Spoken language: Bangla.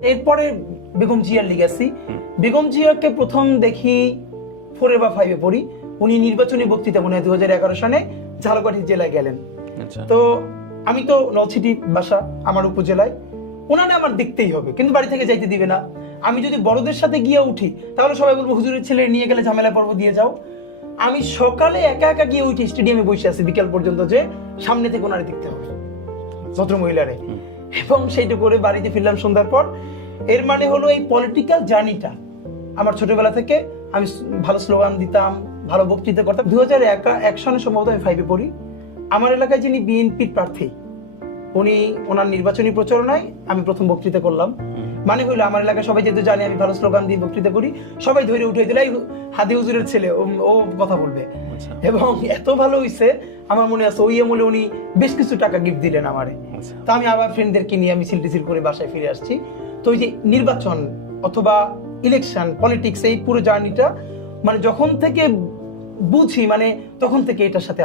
এরপরে বেগম জিয়ার লিগ্যাসি। বেগম জিয়াকে প্রথম দেখি 4 বা 5 পড়ি। উনি নির্বাচনী বক্তৃতা মনে হয় 2011 সালে ঝালকাঠি জেলায় গেলেন। তো আমি তো নলছিটি বাসা, আমার উপজেলায়, ওনারে আমার দেখতেই হবে, কিন্তু বাড়ি থেকে যাইতে দিবে না। আমি যদি বড়দের সাথে গিয়ে উঠি তাহলে সবাই বলবো হুজুরের ছেলে নিয়ে গেলে ঝামেলা পর্ব দিয়ে যাও। আমি সকালে একা একা গিয়ে উঠি, স্টেডিয়ামে বসে আছি বিকেল পর্যন্ত, যে সামনে থেকে ওনারে দেখতে হবে, ভদ্র মহিলারে। এবং সেইটা করে বাড়িতে ফিরলাম সন্ধ্যার পর। এর মানে হলো এই পলিটিক্যাল জার্নিটা আমার ছোটবেলা থেকে। আমি ভালো স্লোগান দিতাম, ভালো বক্তৃতা করতাম। 2001 সনে সম্ভবত আমি 5 পড়ি। আমার এলাকায় যিনি বিএনপির প্রার্থী, উনি ওনার নির্বাচনী প্রচারণায় আমি প্রথম বক্তৃতা করলাম। মানে হইলো আমার এলাকায় সবাই যেহেতু জানে আমি ভালো স্লোগান দিয়ে বক্তৃতা করি, সবাই ধরে উঠে দিল হাদি হুজুরের ছেলে, ও কথা বলবে। এবং এত ভালো হইছে, আমার মনে আছে ওই আমলে উনি বেশ কিছু টাকা গিফট দিলেন আমারে। তো আমি আবার ফ্রেন্ডদেরকে নিয়ে আমি মিছিল করে বাসায় ফিরে আসছি। তো ওই যে নির্বাচন অথবা ইলেকশন পলিটিক্স, এই পুরো জার্নিটা মানে যখন থেকে বুঝি, মানে তখন থেকে এটার সাথে